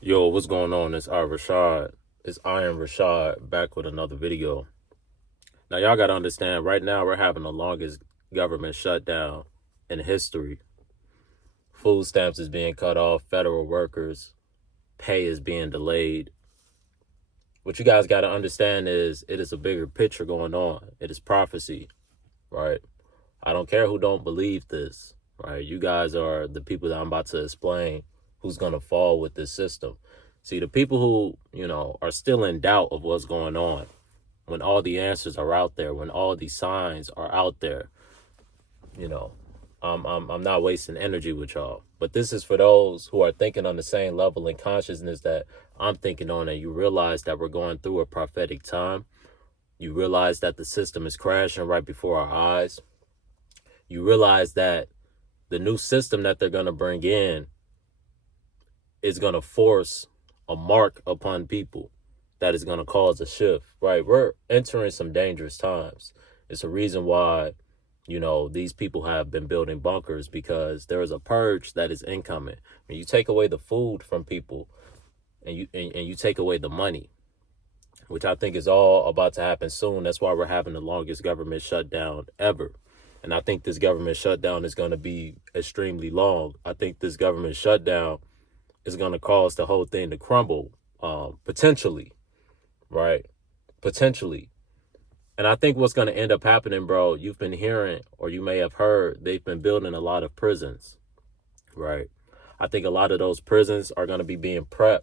Yo, what's going on? It's Richawd. It's Richawd back with another video. Now y'all gotta understand, right now we're having the longest government shutdown in history. Food stamps is being cut off, federal workers' pay is being delayed. What you guys gotta understand is it is a bigger picture going on. It is prophecy, right? I don't care who don't believe this, right? You guys are the people that I'm about to explain who's gonna fall with this system. See, the people who, are still in doubt of what's going on, when all the answers are out there, when all these signs are out there, you know, I'm not wasting energy with y'all. But this is for those who are thinking on the same level in consciousness that I'm thinking on, and you realize that we're going through a prophetic time. You realize that the system is crashing right before our eyes. You realize that the new system that they're going to bring in is going to force a mark upon people that is going to cause a shift, right? We're entering some dangerous times. It's a reason why, these people have been building bunkers, because there is a purge that is incoming. When you take away the food from people and you take away the money, which I think is all about to happen soon. That's why we're having the longest government shutdown ever. And I think this government shutdown is going to be extremely long. I think this government shutdown is going to cause the whole thing to crumble, potentially, right? Potentially. And I think what's going to end up happening, bro, you've been hearing, or you may have heard, they've been building a lot of prisons, right? I think a lot of those prisons are going to be being prepped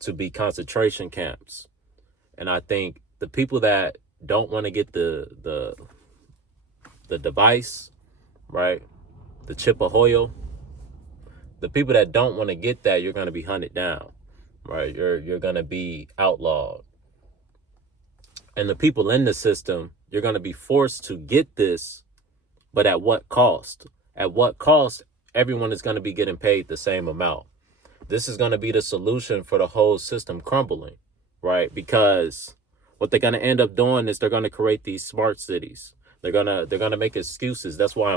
to be concentration camps. And I think the people that don't want to get the device, right, the chip of Hoyle, the people that don't want to get that, you're going to be hunted down, right? You're going to be outlawed. And the people in the system, you're going to be forced to get this, but at what cost? At what cost? Everyone is going to be getting paid the same amount. This is going to be the solution for the whole system crumbling, right? Because what they're going to end up doing is they're going to create these smart cities. They're gonna make excuses. That's why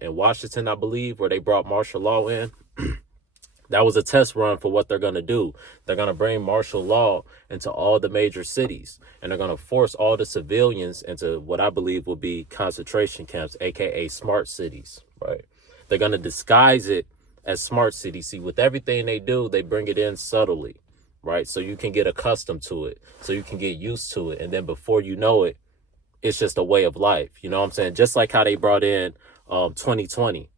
in Washington, I believe, where they brought martial law in, that was a test run for what they're going to do. They're going to bring martial law into all the major cities, and they're going to force all the civilians into what I believe will be concentration camps, aka smart cities, right? They're going to disguise it as smart cities. See, with everything they do, they bring it in subtly, right? So you can get accustomed to it, so you can get used to it. And then before you know it, it's just a way of life. You know what I'm saying? Just like how they brought in 2020.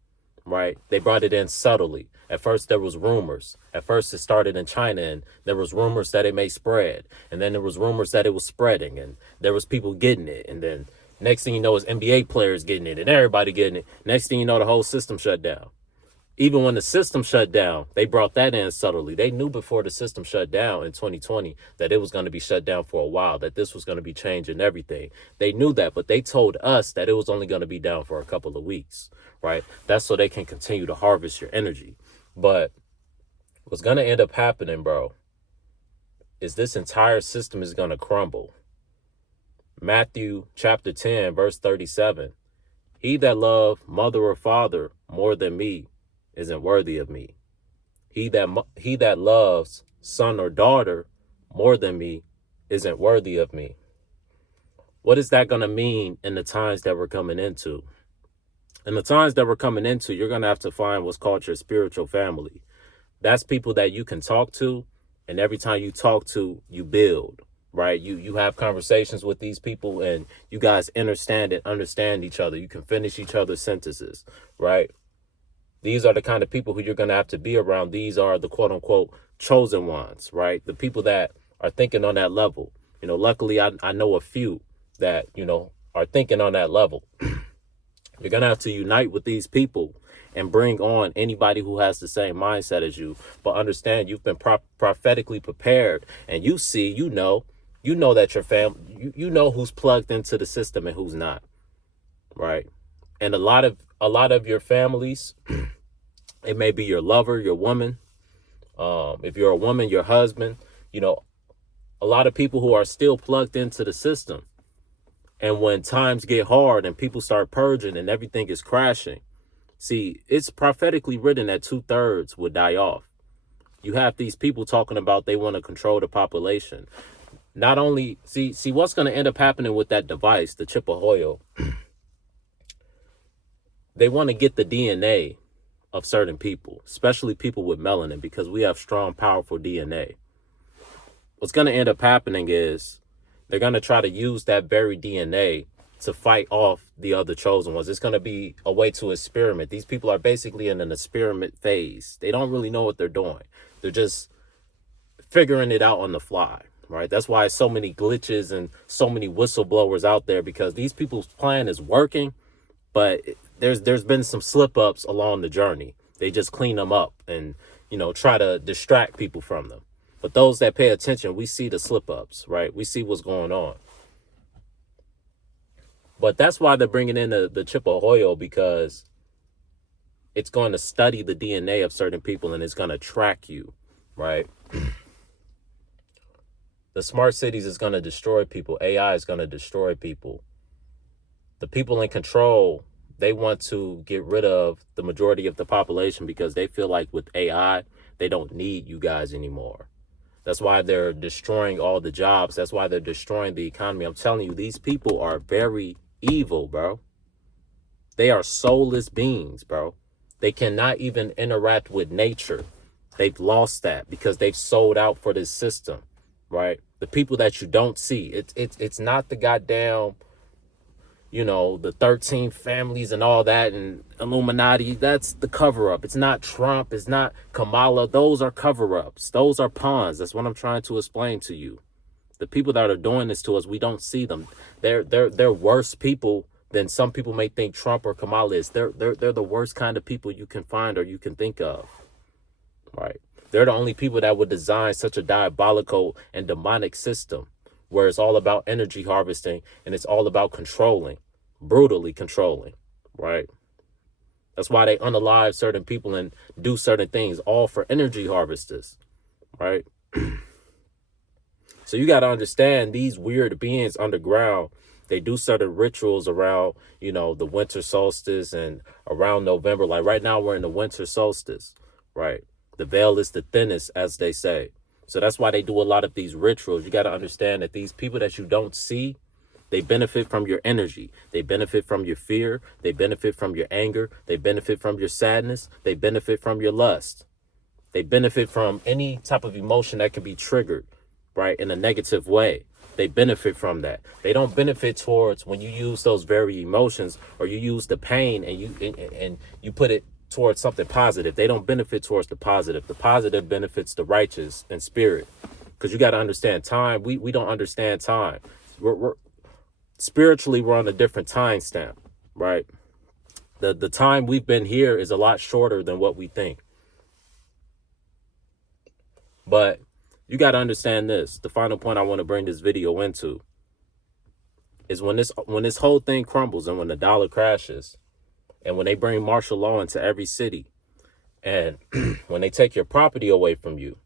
Right? They brought it in subtly. At first, there was rumors. At first, it started in China, and there was rumors that it may spread. And then there was rumors that it was spreading, and there was people getting it. And then next thing you know is NBA players getting it, and everybody getting it. Next thing you know, the whole system shut down. Even when the system shut down, they brought that in subtly. They knew before the system shut down in 2020 that it was going to be shut down for a while, that this was going to be changing everything. They knew that, but they told us that it was only going to be down for a couple of weeks, right? That's so they can continue to harvest your energy. But what's going to end up happening, bro, is this entire system is going to crumble. Matthew chapter 10, verse 37. He that love mother or father more than me isn't worthy of me. He that loves son or daughter more than me isn't worthy of me. What is that going to mean in the times that we're coming into? In the times that we're coming into, you're going to have to find what's called your spiritual family. That's people that you can talk to, and every time you talk to, you build, right? You have conversations with these people, and you guys understand each other. You can finish each other's sentences, right? These are the kind of people who you're going to have to be around. These are the quote unquote chosen ones, right? The people that are thinking on that level. Luckily, I know a few that, are thinking on that level. You're going to have to unite with these people and bring on anybody who has the same mindset as you. But understand, you've been prophetically prepared, and you see, you know that your family, you know who's plugged into the system and who's not, right? And a lot of your families, it may be your lover, your woman. If you're a woman, your husband, a lot of people who are still plugged into the system. And when times get hard and people start purging and everything is crashing, see, it's prophetically written that 2/3 would die off. You have these people talking about they want to control the population. Not only, see what's going to end up happening with that device, the chip ahoyo. They want to get the DNA of certain people, especially people with melanin, because we have strong, powerful DNA. What's going to end up happening is they're going to try to use that very DNA to fight off the other chosen ones. It's going to be a way to experiment. These people are basically in an experiment phase. They don't really know what they're doing. They're just figuring it out on the fly, right? That's why so many glitches and so many whistleblowers out there, because these people's plan is working, but there's been some slip ups along the journey. They just clean them up and, try to distract people from them. But those that pay attention, we see the slip ups, right? We see what's going on. But that's why they're bringing in the chip ahoyo, because it's going to study the DNA of certain people and it's going to track you, right? The smart cities is going to destroy people. AI is going to destroy people. The people in control, they want to get rid of the majority of the population because they feel like with AI, they don't need you guys anymore. That's why they're destroying all the jobs. That's why they're destroying the economy. I'm telling you, these people are very evil, bro. They are soulless beings, bro. They cannot even interact with nature. They've lost that because they've sold out for this system, right? The people that you don't see, it's not the goddamn, the 13 families and all that and Illuminati. That's the cover up. It's not Trump. It's not Kamala. Those are cover ups. Those are pawns. That's what I'm trying to explain to you. The people that are doing this to us, we don't see them. They're worse people than some people may think Trump or Kamala is. They're the worst kind of people you can find or you can think of, right? They're the only people that would design such a diabolical and demonic system where it's all about energy harvesting and it's all about controlling, brutally controlling, right? That's why they unalive certain people and do certain things, all for energy harvesters, right? So you got to understand these weird beings underground, they do certain rituals around, the winter solstice and around November. Like right now we're in the winter solstice, right? The veil is the thinnest, as they say. So that's why they do a lot of these rituals. You got to understand that these people that you don't see, they benefit from your energy. They benefit from your fear. They benefit from your anger. They benefit from your sadness. They benefit from your lust. They benefit from any type of emotion that can be triggered, right, in a negative way. They benefit from that. They don't benefit towards when you use those very emotions or you use the pain and you put it towards something positive. They don't benefit towards the positive. The positive benefits the righteous and spirit. Because you got to understand time. We don't understand time. We're spiritually, we're on a different time stamp, right? The time we've been here is a lot shorter than what we think. But you got to understand this. The final point I want to bring this video into is when this whole thing crumbles and when the dollar crashes and when they bring martial law into every city and when they take your property away from you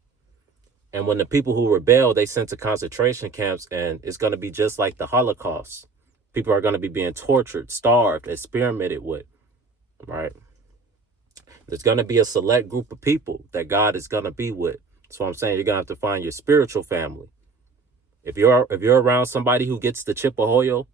and when the people who rebel, they sent to concentration camps, and it's going to be just like the Holocaust. People are going to be being tortured, starved, experimented with, right? There's going to be a select group of people that God is going to be with. That's what I'm saying. You're going to have to find your spiritual family. If you're around somebody who gets the chip ahoyo,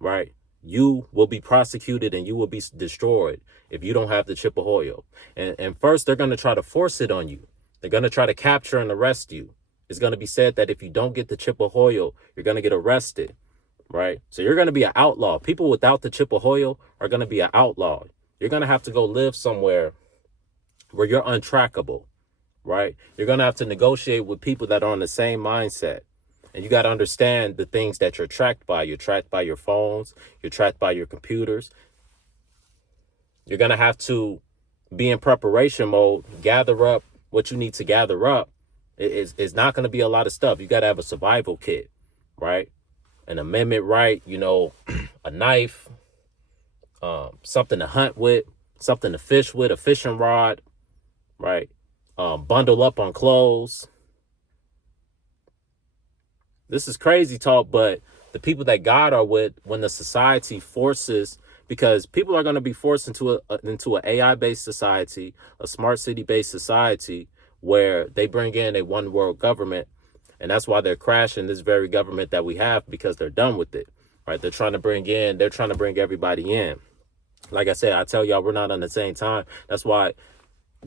right, you will be prosecuted and you will be destroyed if you don't have the chip ahoyo. And first, they're going to try to force it on you. They're going to try to capture and arrest you. It's going to be said that if you don't get the chip ahoyo, you're going to get arrested, right? So you're going to be an outlaw. People without the chip ahoyo are going to be an outlaw. You're going to have to go live somewhere where you're untrackable, right? You're going to have to negotiate with people that are on the same mindset. And you got to understand the things that you're tracked by. You're tracked by your phones. You're tracked by your computers. You're going to have to be in preparation mode, gather up what you need to gather up. It's not going to be a lot of stuff. You got to have a survival kit, right? An amendment right, a knife, something to hunt with, something to fish with, a fishing rod, right? Bundle up on clothes. This is crazy talk, but the people that God are with, when the society forces, because people are going to be forced into an AI-based society, a smart city-based society, where they bring in a one world government. And that's why they're crashing this very government that we have, because they're done with it, right? They're trying to bring everybody in. Like I said, I tell y'all, we're not on the same time. That's why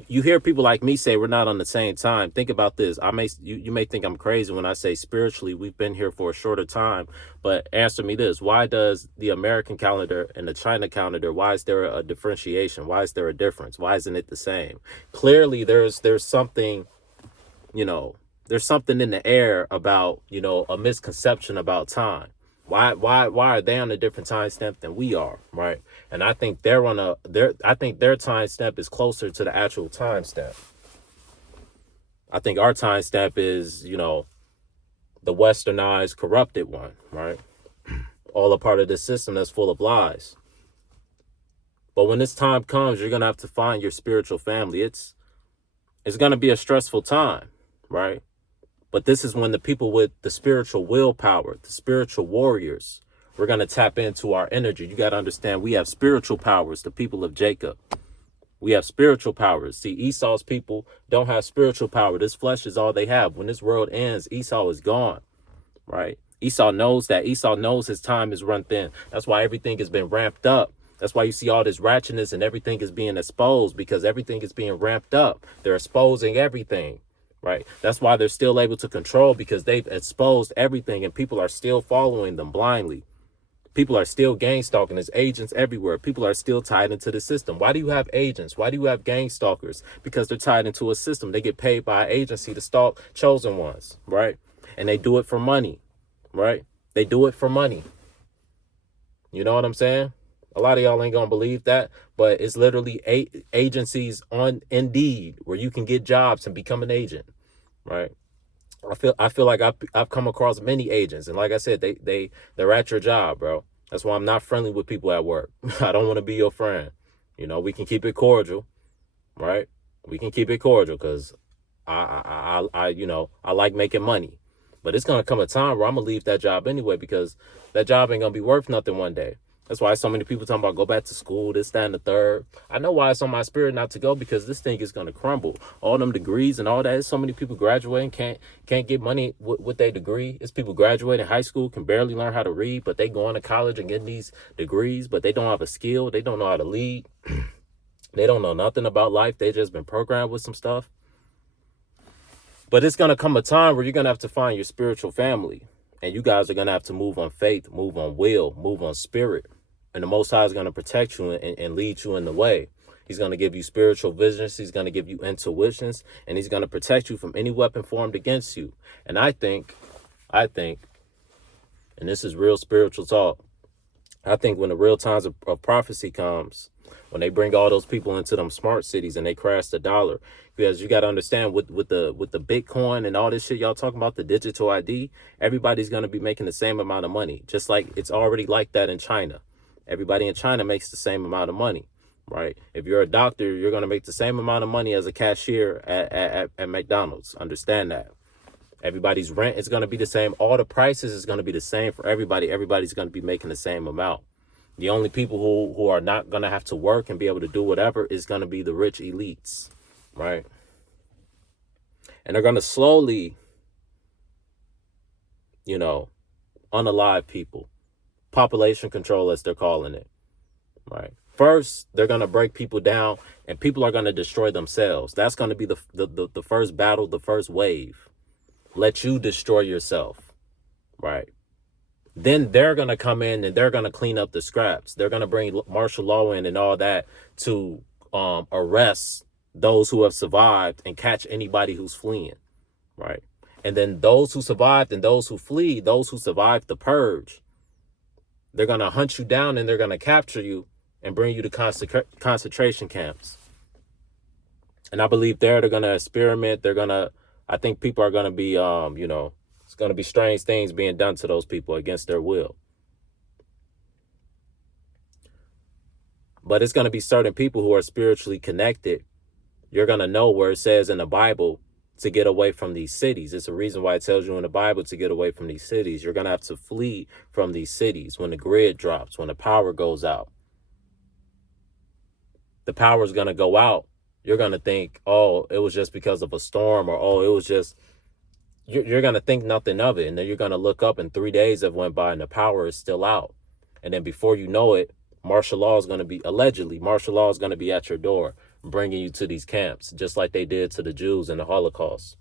you hear people like me say we're not on the same time. Think about this. You may think I'm crazy when I say spiritually we've been here for a shorter time, but answer me this: why does the American calendar and the China calendar, why is there a differentiation? Why is there a difference? Why isn't it the same? Clearly there's something, you know, there's something in the air about, you know, a misconception about time. Why are they on a different time stamp than we are, right? And I think I think their time stamp is closer to the actual time stamp. I think our time stamp is, you know, the westernized, corrupted one, right? All a part of this system that's full of lies. But when this time comes, you're gonna have to find your spiritual family. It's gonna be a stressful time, right? But this is when the people with the spiritual willpower, the spiritual warriors, we're going to tap into our energy. You got to understand, we have spiritual powers, the people of Jacob. We have spiritual powers. See, Esau's people don't have spiritual power. This flesh is all they have. When this world ends, Esau is gone, right? Esau knows that. Esau knows his time is run thin. That's why everything has been ramped up. That's why you see all this ratchetness and everything is being exposed, because everything is being ramped up. They're exposing everything. Right. That's why they're still able to control, because they've exposed everything and people are still following them blindly. People are still gang stalking. There's agents everywhere. People are still tied into the system. Why do you have agents? Why do you have gang stalkers? Because they're tied into a system. They get paid by an agency to stalk chosen ones. Right. And they do it for money. Right. They do it for money. You know what I'm saying? A lot of y'all ain't gonna believe that, but it's literally agencies on Indeed where you can get jobs and become an agent, right? I feel like I've come across many agents, and like I said, they're at your job, bro. That's why I'm not friendly with people at work. I don't want to be your friend. You know, we can keep it cordial, right? We can keep it cordial, because I you know, I like making money, but it's gonna come a time where I'm gonna leave that job anyway, because that job ain't gonna be worth nothing one day. That's why so many people talking about go back to school, this, that, and the third. I know why it's on my spirit not to go, because this thing is going to crumble. All them degrees and all that. There's so many people graduating, can't get money with their degree. It's people graduating high school, can barely learn how to read, but they going to college and getting these degrees, but they don't have a skill. They don't know how to lead. They don't know nothing about life. They just been programmed with some stuff. But it's going to come a time where you're going to have to find your spiritual family. And you guys are going to have to move on faith, move on will, move on spirit. And the Most High is going to protect you and lead you in the way. He's going to give you spiritual visions. He's going to give you intuitions. And he's going to protect you from any weapon formed against you. And I think, and this is real spiritual talk, I think when the real times of prophecy comes, when they bring all those people into them smart cities and they crash the dollar, because you got to understand with the Bitcoin and all this shit y'all talking about, the digital ID, everybody's going to be making the same amount of money, just like it's already like that in China. Everybody in China makes the same amount of money, right? If you're a doctor, you're going to make the same amount of money as a cashier at McDonald's. Understand that. Everybody's rent is going to be the same. All the prices is going to be the same for everybody. Everybody's going to be making the same amount. The only people who are not going to have to work and be able to do whatever is going to be the rich elites, right? And they're going to slowly, you know, unalive people. Population control, as they're calling it, right? First, they're going to break people down and people are going to destroy themselves. That's going to be the first battle, the first wave. Let you destroy yourself, right? Then they're going to come in and they're going to clean up the scraps. They're going to bring martial law in and all that to arrest those who have survived and catch anybody who's fleeing, right? And then those who survived and those who flee, those who survived the purge, they're going to hunt you down and they're going to capture you and bring you to concentration camps. And I believe they're going to experiment. I think people are going to be, you know, it's going to be strange things being done to those people against their will. But it's going to be certain people who are spiritually connected. You're going to know where it says in the Bible to get away from these cities. It's a reason why it tells you in the Bible to get away from these cities. You're going to have to flee from these cities when the grid drops, when the power goes out. The power is going to go out you're going to think, oh, it was just because of a storm, or, oh, it was just, you're going to think nothing of it. And then you're going to look up and 3 days have went by and the power is still out. And then before you know it, martial law is going to be, allegedly, martial law is going to be at your door, bringing you to these camps, just like they did to the Jews in the Holocaust,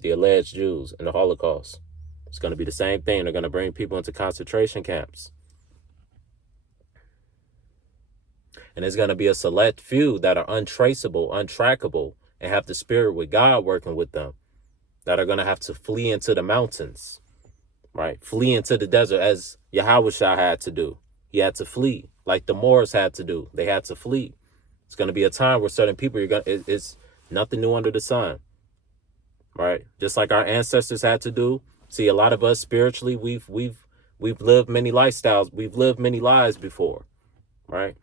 the alleged Jews in the Holocaust. It's going to be the same thing. They're going to bring people into concentration camps. And there's going to be a select few that are untraceable, untrackable, and have the spirit with God working with them, that are going to have to flee into the mountains, right? Flee into the desert, as Yahushua had to do. He had to flee, like the Moors had to do. They had to flee. It's going to be a time where certain people, it's nothing new under the sun, right? Just like our ancestors had to do. See, a lot of us spiritually, we've lived many lifestyles. We've lived many lives before, right?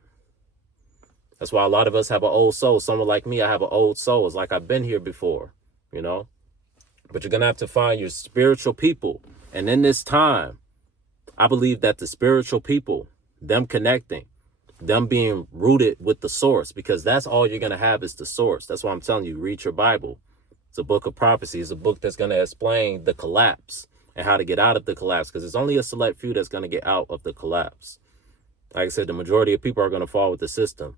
That's why a lot of us have an old soul. Someone like me, I have an old soul. It's like I've been here before, you know? But you're going to have to find your spiritual people. And in this time, I believe that the spiritual people, them connecting, them being rooted with the source, because that's all you're going to have is the source. That's why I'm telling you, read your Bible. It's a book of prophecy. It's a book that's going to explain the collapse and how to get out of the collapse, because there's only a select few that's going to get out of the collapse. Like I said, the majority of people are going to fall with the system.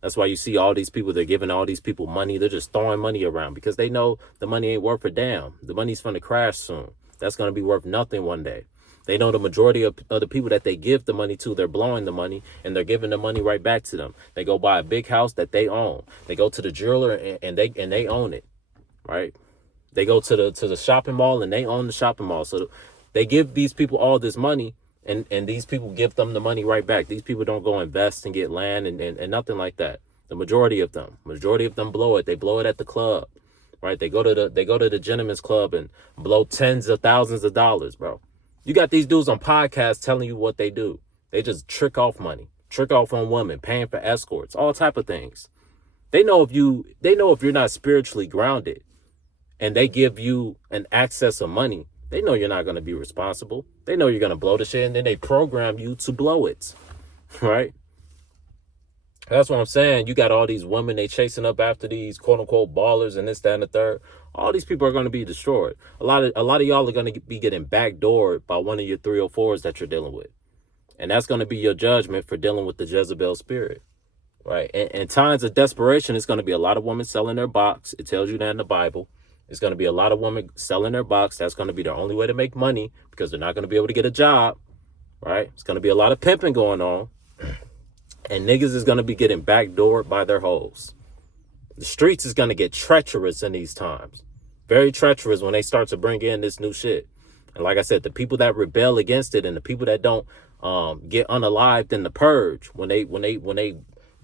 That's why you see all these people, they're giving all these people money. They're just throwing money around because they know the money ain't worth a damn. The money's going to crash soon. That's going to be worth nothing one day. They know the majority of the people that they give the money to, they're blowing the money and they're giving the money right back to them. They go buy a big house that they own. They go to the jeweler and they own it, right? They go to the shopping mall and they own the shopping mall. So they give these people all this money. And these people give them the money right back. These people don't go invest and get land and nothing like that. The majority of them blow it. They blow it at the club, right? They go to the gentleman's club and blow tens of thousands of dollars, bro. You got these dudes on podcasts telling you what they do. They just trick off money, trick off on women, paying for escorts, all type of things. They know if you're not spiritually grounded, and they give you an access of money, they know you're not going to be responsible. They know you're going to blow the shit, and then they program you to blow it, right? That's what I'm saying. You got all these women, they chasing up after these quote-unquote ballers and this, that, and the third. All these people are going to be destroyed. A lot of y'all are going to be getting backdoored by one of your 304s that you're dealing with. And that's going to be your judgment for dealing with the Jezebel spirit, right? In times of desperation, it's going to be a lot of women selling their box. It tells you that in the Bible. It's going to be a lot of women selling their box. That's going to be their only way to make money because they're not going to be able to get a job, right? It's going to be a lot of pimping going on. And niggas is going to be getting backdoored by their hoes. The streets is going to get treacherous in these times. Very treacherous when they start to bring in this new shit. And like I said, the people that rebel against it and the people that don't get unalived in the purge, when they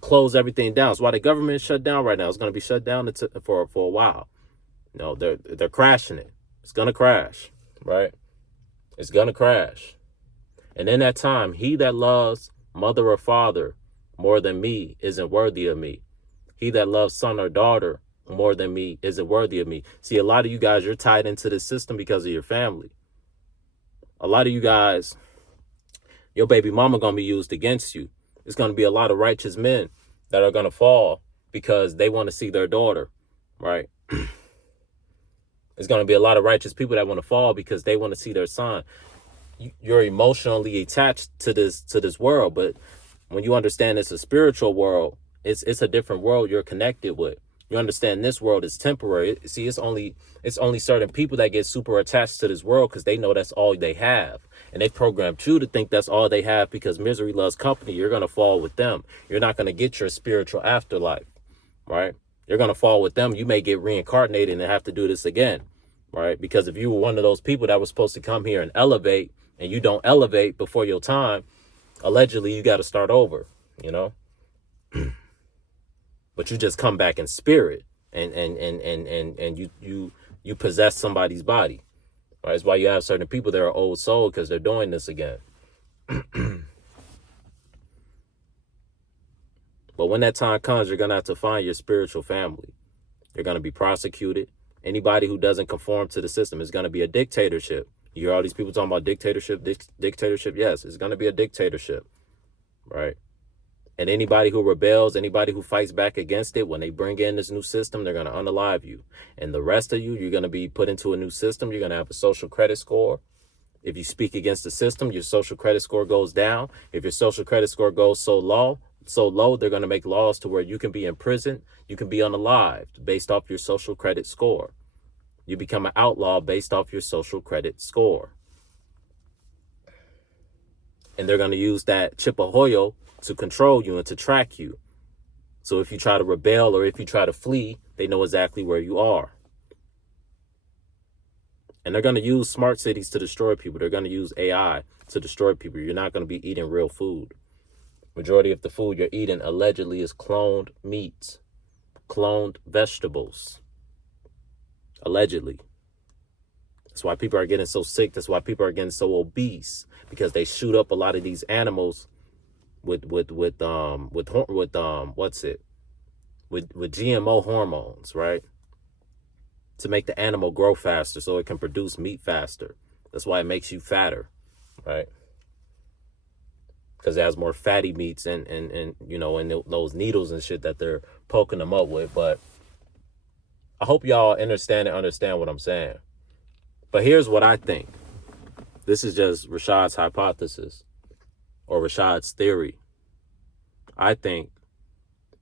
close everything down. That's why the government is shut down right now. It's going to be shut down for a while. You know, they're crashing it. It's going to crash, right? It's going to crash. And in that time, he that loves mother or father more than me isn't worthy of me. He that loves son or daughter more than me isn't worthy of me. See, a lot of you guys, you're tied into this system because of your family. A lot of you guys, your baby mama going to be used against you. It's going to be a lot of righteous men that are going to fall because they want to see their daughter, right? There's going to be a lot of righteous people that want to fall because they want to see their son. You're emotionally attached to this world, but when you understand it's a spiritual world, it's a different world you're connected with. You understand this world is temporary. See, it's only certain people that get super attached to this world because they know that's all they have. And they programmed you to think that's all they have because misery loves company. You're going to fall with them. You're not going to get your spiritual afterlife, right? You're going to fall with them. You may get reincarnated and have to do this again, right? Because if you were one of those people that was supposed to come here and elevate and you don't elevate before your time, allegedly you got to start over, you know? But you just come back in spirit and you possess somebody's body. Right? That's why you have certain people that are old soul because they're doing this again. But when that time comes, you're going to have to find your spiritual family. You're going to be prosecuted. Anybody who doesn't conform to the system is going to be a dictatorship. You hear all these people talking about dictatorship, dictatorship. Yes, it's going to be a dictatorship, right? And anybody who rebels, anybody who fights back against it, when they bring in this new system, they're going to unalive you. And the rest of you, you're going to be put into a new system. You're going to have a social credit score. If you speak against the system, your social credit score goes down. If your social credit score goes so low, they're going to make laws to where you can be in prison, you can be unalived based off your social credit score. You become an outlaw based off your social credit score. And they're going to use that Chippehoyo to control you and to track you. So if you try to rebel or if you try to flee, they know exactly where you are. And they're going to use smart cities to destroy people. They're going to use AI to destroy people. You're not going to be eating real food. Majority of the food you're eating allegedly is cloned meats, cloned vegetables. Allegedly. That's why people are getting so sick. That's why people are getting so obese, because they shoot up a lot of these animals with GMO hormones, right? To make the animal grow faster so it can produce meat faster. That's why it makes you fatter, right? Because it has more fatty meats and those needles and shit that they're poking them up with. But I hope y'all understand what I'm saying. But here's what I think. This is just Richawd's hypothesis or Richawd's theory. I think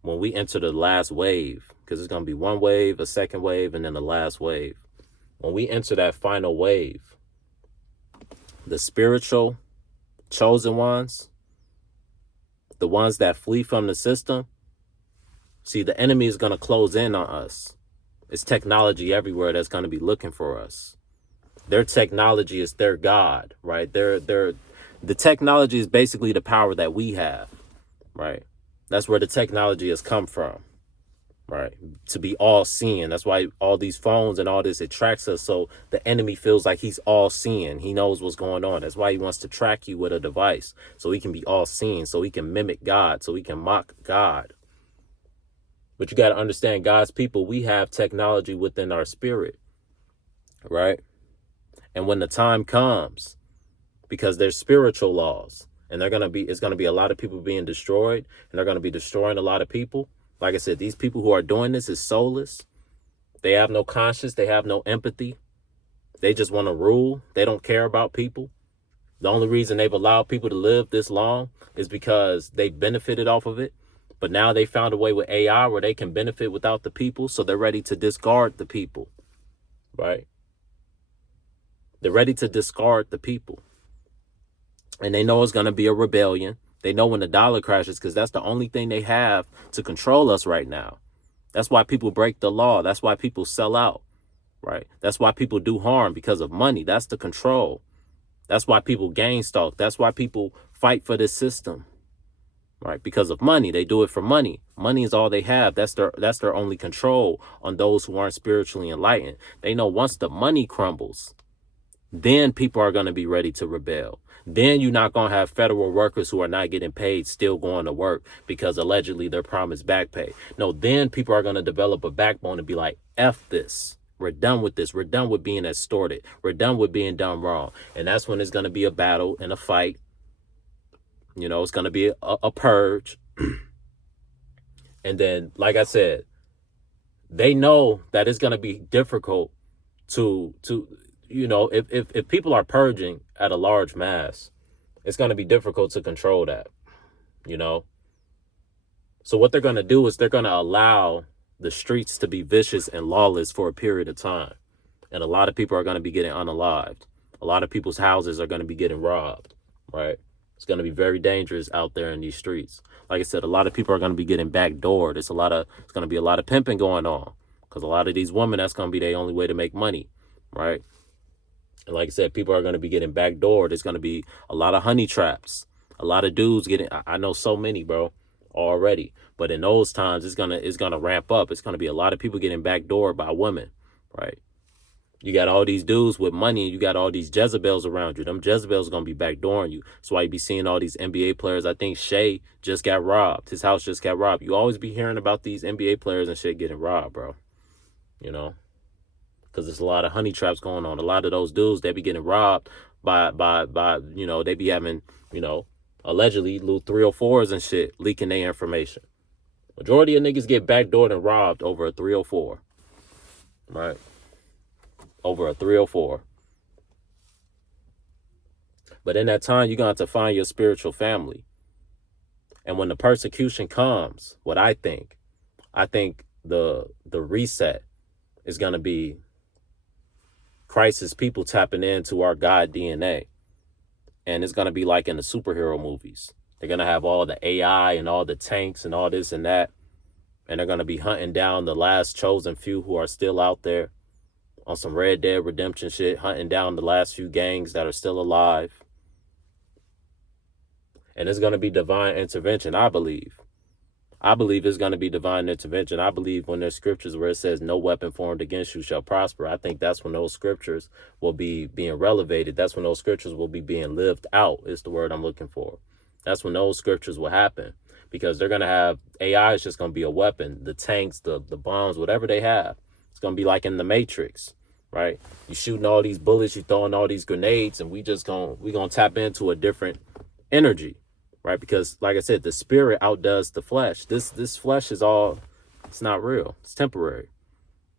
when we enter the last wave, because it's going to be one wave, a second wave, and then the last wave. When we enter that final wave, the spiritual chosen ones, the ones that flee from the system, see, the enemy is going to close in on us. It's technology everywhere that's going to be looking for us. Their technology is their God, right? The technology is basically the power that we have, right? That's where the technology has come from, right? To be all seeing. That's why all these phones and all this, it tracks us. So the enemy feels like he's all seeing. He knows what's going on. That's why he wants to track you with a device, so he can be all seeing, so he can mimic God, so he can mock God. But you got to understand, God's people, we have technology within our spirit, right? And when the time comes, because there's spiritual laws, and it's going to be a lot of people being destroyed, and they're going to be destroying a lot of people. Like I said, these people who are doing this is soulless. They have no conscience. They have no empathy. They just want to rule. They don't care about people. The only reason they've allowed people to live this long is because they benefited off of it. But now they found a way with AI where they can benefit without the people. So they're ready to discard the people, right? They're ready to discard the people. And they know it's going to be a rebellion. They know when the dollar crashes, because that's the only thing they have to control us right now. That's why people break the law. That's why people sell out, right? That's why people do harm, because of money. That's the control. That's why people gang stalk. That's why people fight for this system, right? Because of money. They do it for money. Money is all they have. That's their only control on those who aren't spiritually enlightened. They know once the money crumbles, then people are going to be ready to rebel. Then you're not going to have federal workers who are not getting paid still going to work because allegedly they're promised back pay. No, then people are going to develop a backbone and be like, F this. We're done with this. We're done with being extorted. We're done with being done wrong. And that's when it's going to be a battle and a fight. You know, it's going to be a purge. And then, like I said, they know that it's going to be difficult to if people are purging at a large mass, it's going to be difficult to control that, So what they're going to do is they're going to allow the streets to be vicious and lawless for a period of time. And a lot of people are going to be getting unalived. A lot of people's houses are going to be getting robbed, right? It's going to be very dangerous out there in these streets. Like I said, a lot of people are going to be getting backdoored. It's going to be a lot of pimping going on, because a lot of these women, that's going to be their only way to make money, right? And like I said, people are going to be getting backdoored. There's going to be a lot of honey traps. A lot of dudes getting, I know so many, bro, already. But in those times, it's gonna ramp up. It's going to be a lot of people getting backdoored by women, right? You got all these dudes with money, and you got all these Jezebels around you. Them Jezebels are going to be backdooring you. That's why you be seeing all these NBA players. I think Shea just got robbed. His house just got robbed. You always be hearing about these NBA players and shit getting robbed, bro. Because there's a lot of honey traps going on. A lot of those dudes, they be getting robbed by they be having, allegedly little 304s and shit leaking their information. Majority of niggas get backdoored and robbed over a 304. Right? Over a 304. But in that time, you're going to have to find your spiritual family. And when the persecution comes, what I think the reset is going to be Christ's people tapping into our God DNA. And it's going to be like in the superhero movies. They're going to have all the AI and all the tanks and all this and that. And they're going to be hunting down the last chosen few who are still out there on some Red Dead Redemption shit, hunting down the last few gangs that are still alive. And it's going to be divine intervention, I believe. I believe it's going to be divine intervention. I believe when there's scriptures where it says no weapon formed against you shall prosper, I think that's when those scriptures will be being relevated. That's when those scriptures will be being lived out, is the word I'm looking for. That's when those scriptures will happen, because they're going to have AI is just going to be a weapon. The tanks, the bombs, whatever they have. It's going to be like in the Matrix, right? You shooting all these bullets, you throwing all these grenades, and we're going to tap into a different energy. Right, because like I said, the spirit outdoes the flesh. This flesh is it's not real. It's temporary,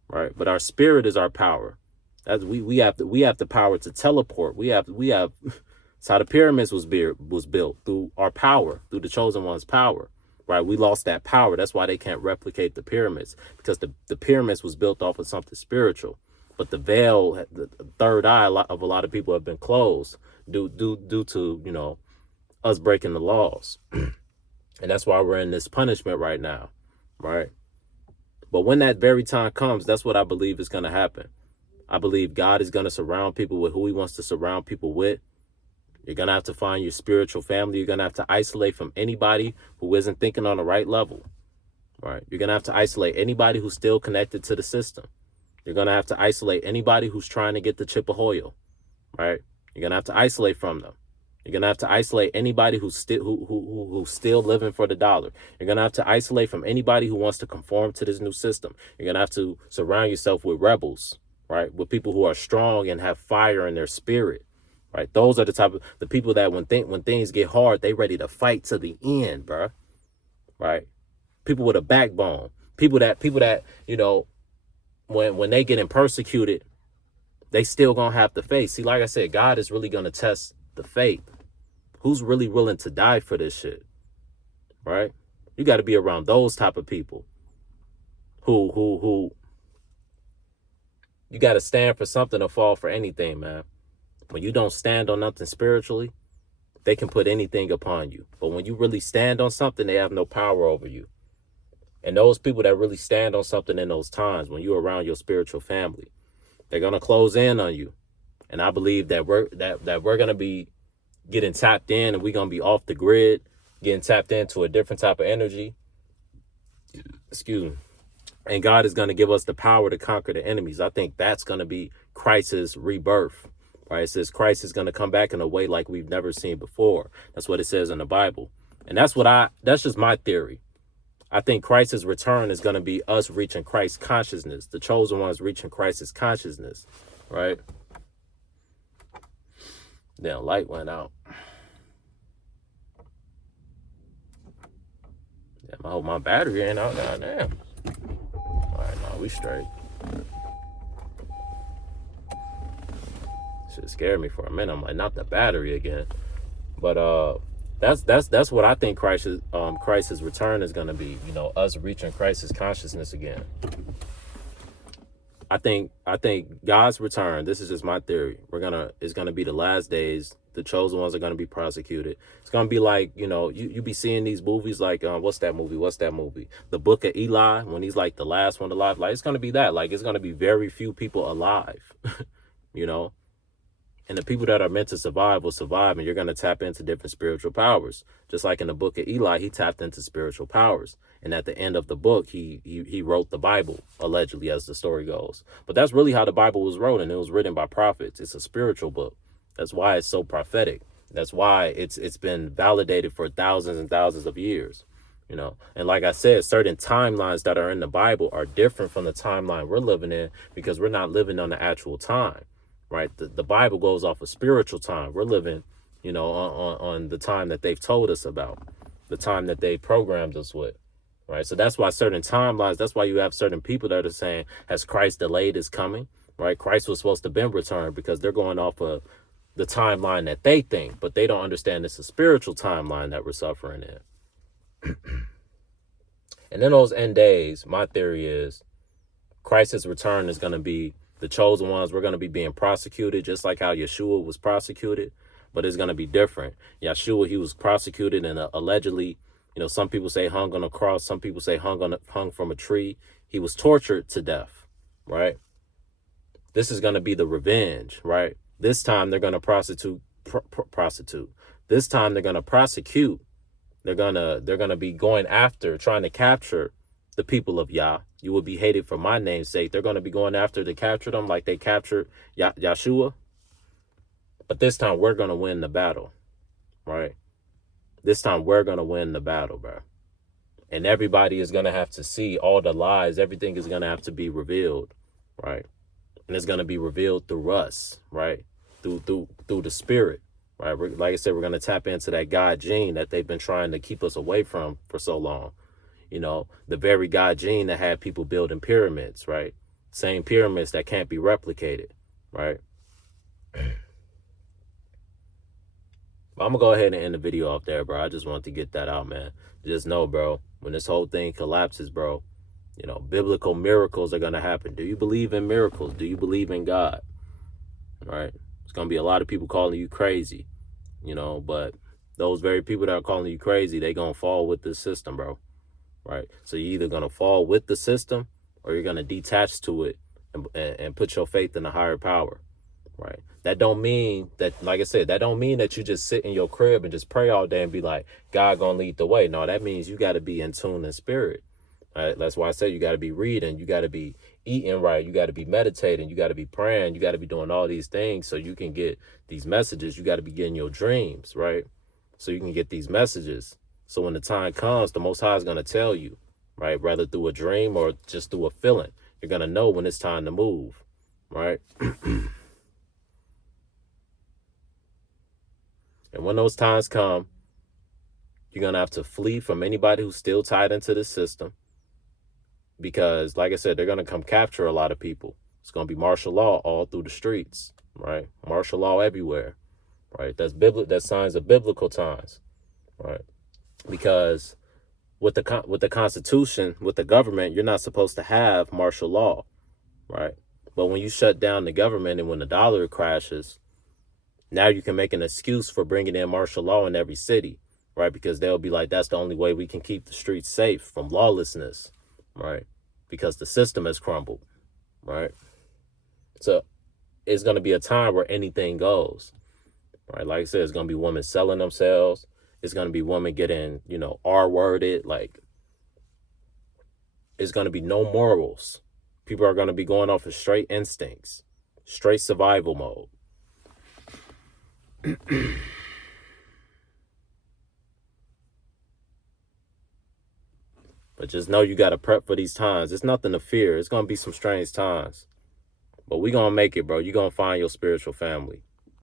right? But our spirit is our power. As we have the power to teleport. We have. It's how the pyramids was built, through our power, through the chosen one's power. Right, we lost that power. That's why they can't replicate the pyramids, because the pyramids was built off of something spiritual. But the veil, the third eye of a lot of people have been closed due to us breaking the laws. And that's why we're in this punishment right now, right? But when that very time comes, that's what I believe is going to happen. I believe God is going to surround people with who he wants to surround people with. You're going to have to find your spiritual family. You're going to have to isolate from anybody who isn't thinking on the right level, right? You're going to have to isolate anybody who's still connected to the system. You're going to have to isolate anybody who's trying to get the chip ahoyo, right? You're going to have to isolate from them. You're going to have to isolate anybody who's still living for the dollar. You're going to have to isolate from anybody who wants to conform to this new system. You're going to have to surround yourself with rebels, right? With people who are strong and have fire in their spirit, right? Those are the people that when things get hard, they ready to fight to the end, bro. Right? People with a backbone. People that, when they getting persecuted, they still going to have to face. See, like I said, God is really going to test the faith. Who's really willing to die for this shit, right? You got to be around those type of people who you got to stand for something or fall for anything, man. When you don't stand on nothing spiritually, they can put anything upon you. But when you really stand on something, they have no power over you. And those people that really stand on something in those times, when you're around your spiritual family, they're going to close in on you. And I believe that we're going to be getting tapped in, and we're going to be off the grid, getting tapped into a different type of energy. Excuse me. And God is going to give us the power to conquer the enemies. I think that's going to be Christ's rebirth. Right? It says Christ is going to come back in a way like we've never seen before. That's what it says in the Bible. And that's just my theory. I think Christ's return is going to be us reaching Christ's consciousness. The chosen ones reaching Christ's consciousness. Right? Damn, light went out. Damn, I hope my battery ain't out now. Damn. All right, no, we straight. Shit scared me for a minute. I'm like, not the battery again. But that's what I think Christ's return is gonna be. Us reaching Christ's consciousness again. I think God's return, this is just my theory, it's gonna be the last days. The chosen ones are gonna be prosecuted. It's gonna be like, you be seeing these movies like what's that movie? The Book of Eli, when he's like the last one alive. Like, it's gonna be that. Like, it's gonna be very few people alive. And the people that are meant to survive will survive, and you're going to tap into different spiritual powers. Just like in the Book of Eli, he tapped into spiritual powers. And at the end of the book, he wrote the Bible, allegedly, as the story goes. But that's really how the Bible was wrote, and it was written by prophets. It's a spiritual book. That's why it's so prophetic. That's why it's been validated for thousands and thousands of years. And like I said, certain timelines that are in the Bible are different from the timeline we're living in, because we're not living on the actual time. Right. The Bible goes off of spiritual time. We're living, you know, on the time that they've told us about, the time that they programmed us with, right? So that's why certain timelines, that's why you have certain people that are saying, has Christ delayed his coming, right? Christ was supposed to be returned, because they're going off of the timeline that they think, but they don't understand it's a spiritual timeline that we're suffering in. And in those end days, my theory is Christ's return is going to be the chosen ones. We're going to be being prosecuted just like how Yeshua was prosecuted, but it's going to be different. Yeshua, he was prosecuted and allegedly, you know, some people say hung on a cross. Some people say hung from a tree. He was tortured to death, right? This is going to be the revenge, right? This time they're going to prostitute. This time they're going to prosecute. They're gonna be going after, trying to capture the people of Yah. You will be hated for my name's sake. They're gonna be going after to capture them like they captured Yeshua. But this time we're gonna win the battle, right? This time we're gonna win the battle, bro. And everybody is gonna have to see all the lies. Everything is gonna have to be revealed, right? And it's gonna be revealed through us, right? Through the Spirit. Right, like I said, we're going to tap into that God gene that they've been trying to keep us away from for so long. You know, the very God gene that had people building pyramids, right? Same pyramids that can't be replicated, right? I'm going to go ahead and end the video off there, bro. I just wanted to get that out, man. Just know, bro, when this whole thing collapses, bro, you know, biblical miracles are going to happen. Do you believe in miracles? Do you believe in God? Right? It's going to be a lot of people calling you crazy, you know, but those very people that are calling you crazy, they going to fall with the system, bro. Right? So you're either going to fall with the system or you're going to detach to it and put your faith in a higher power. Right? That don't mean that, like I said, that don't mean that you just sit in your crib and just pray all day and be like, God going to lead the way. No, that means you got to be in tune in spirit. Right? That's why I said you got to be reading, you got to be eating right, you got to be meditating, you got to be praying, you got to be doing all these things so you can get these messages. You got to be getting your dreams, right? So you can get these messages. So when the time comes, the Most High is going to tell you, right? Whether through a dream or just through a feeling, you're going to know when it's time to move, right? And when those times come, you're going to have to flee from anybody who's still tied into the system. Because, like I said, they're going to come capture a lot of people. It's going to be martial law all through the streets, right? Martial law everywhere, right? That's signs of biblical times, right? Because with the Constitution, with the government, you're not supposed to have martial law, right? But when you shut down the government and when the dollar crashes, now you can make an excuse for bringing in martial law in every city, right? Because they'll be like, that's the only way we can keep the streets safe from lawlessness. Right? Because the system has crumbled, right? So it's going to be a time where anything goes, right? Like I said, it's going to be women selling themselves. It's going to be women getting, you know, R-worded. Like, it's going to be no morals. People are going to be going off of straight instincts, straight survival mode. But just know you got to prep for these times. It's nothing to fear. It's going to be some strange times. But we going to make it, bro. You're going to find your spiritual family.